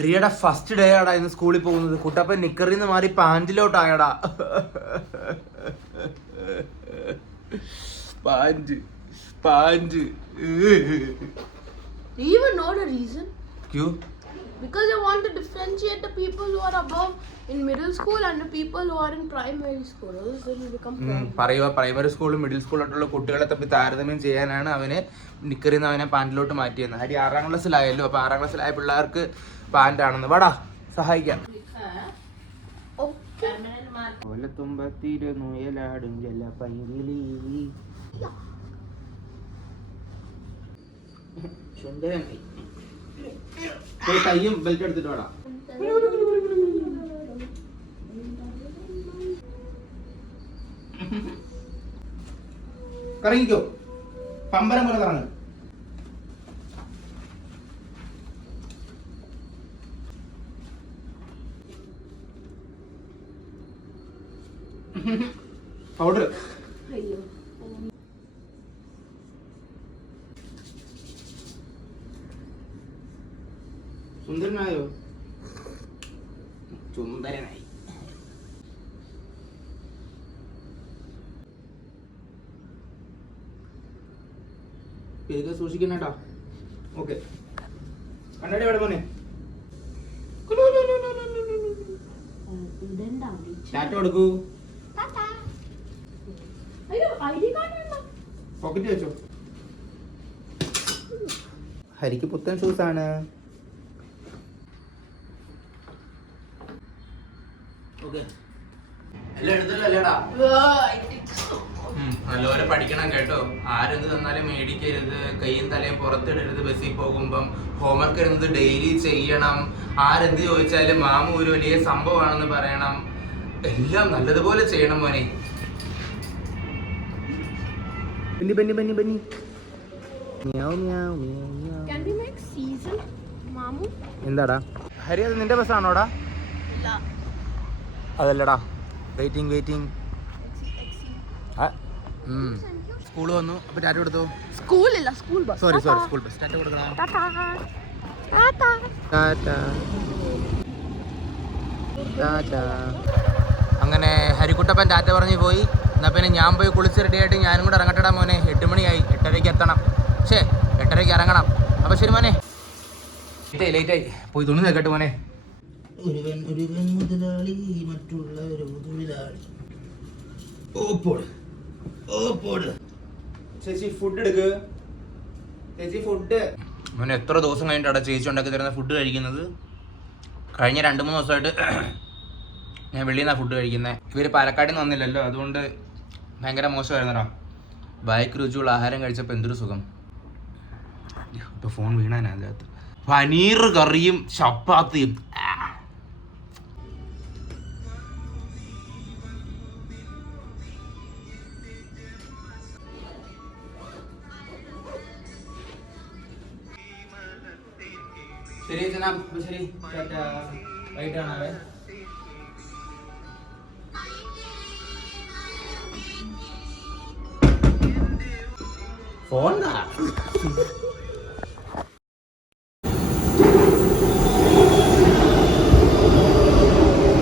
ഹരിയുടെ first day ആടാ ഇന്ന് സ്കൂളിൽ പോകുന്നത്. കുട്ടപ്പൻ നിക്കറിൽ നിന്ന് മാറി പാന്റിലോട്ടായടാ. Pant pant. Do you even know the reason? ക്യൂ? Because I want to differentiate the people who are above in middle school and the people who are in primary school. Else then you become primary സ്കൂളും middle സ്കൂളിലോട്ടുള്ള കുട്ടികളെ തപ്പി താരതമ്യം ചെയ്യാനാണ് അവനെ നിക്കറിൽ നിന്ന് അവനെ പാന്റിലോട്ട് മാറ്റിയത്. ഹരി 6ാം ക്ലാസ്സിലായല്ലോ. അപ്പൊ 6ാം ക്ലാസ്സിലായ പിള്ളേർക്ക് പാന്റ് ആണെന്ന്. വാടാ സഹായിക്കാം. കയ്യും ബെൽറ്റ് എടുത്തിട്ട് വേടാ. കറങ്ങിക്കോ, പമ്പരം പോലെ കറങ്ങും. പൗഡർ സുന്ദരനായോ? സുന്ദരനായി. പേര് സൂക്ഷിക്കണേട്ടാ. ഓക്കെ, കണ്ണാടി എവിടെ മോനെ? ടാറ്റ കൊടുക്കൂ. പോക്കറ്റ് വെച്ചോ. ഹരിക്ക് പുത്തൻ ഷൂസ് ആണ്. നല്ലപോലെ പഠിക്കണം കേട്ടോ. ആരെന്ത് തന്നാലും മേടിക്കരുത്, കൈയും തലയും പുറത്തിടരുത്. ബസ്സിൽ പോകുമ്പം ഹോംവർക്ക് ഇരുന്നത് ഡെയിലി ചെയ്യണം. ആരെന്ത് ചോദിച്ചാലും മാമു ഒരു വലിയ സംഭവമാണെന്ന് പറയണം. എല്ലാം നല്ലതുപോലെ ചെയ്യണം മോനെ. എന്താടാ ഹരി, അത് നിന്റെ ബസ്സാണോടാ? അതല്ലടാ, വെയിറ്റിംഗ്. സ്കൂള് വന്നു. അപ്പൊ ടാറ്റ കൊടുത്തു. Sorry school bus. ടാറ്റ കൊടുക്കണം. അങ്ങനെ ഹരിക്കുട്ടപ്പൻ ടാറ്റ പറഞ്ഞു പോയി. എന്നാ പിന്നെ ഞാൻ പോയി കുളിച്ച് റെഡി ആയിട്ട് ഞാനും കൂടെ ഇറങ്ങട്ടെടാ മോനെ. 8 മണിയായി. 8:30 എത്തണം. 8:30 ഇറങ്ങണം. അപ്പൊ ശരി മോനെ. ലേറ്റായി. പോയി തുണി നിൽക്കട്ടെ മോനെ. ഒരുവൻ മുതലാളി, മറ്റുള്ളവർ മുതലാളി. ചേച്ചി ഫുഡ് എടുക്ക്. ചേച്ചി ഫുഡ്. മോനെ എത്ര ദിവസം കഴിഞ്ഞിട്ടാണ് ചേച്ചി ഉണ്ടാക്കി തരുന്ന ഫുഡ് കഴിക്കുന്നത്? കഴിഞ്ഞ 2-3 ദിവസമായിട്ട് ഞാൻ വെളിയിൽ നിന്നാണ് ഫുഡ് കഴിക്കുന്നത്. ഇവർ പാലക്കാടിൽ നിന്ന് വന്നില്ലല്ലോ, അതുകൊണ്ട് ഭയങ്കര മോശമായിരുന്നടാ. ബായ്ക്ക് രുചിയുള്ള ആഹാരം കഴിച്ചപ്പോൾ എന്തൊരു സുഖം. ഇപ്പോൾ ഫോൺ വീണാനാ അതിനകത്ത്. പനീർ കറിയും ചപ്പാത്തിയും. ശരി ചേച്ചാ, ശരി വൈകിട്ടാണേ. ഫോൺ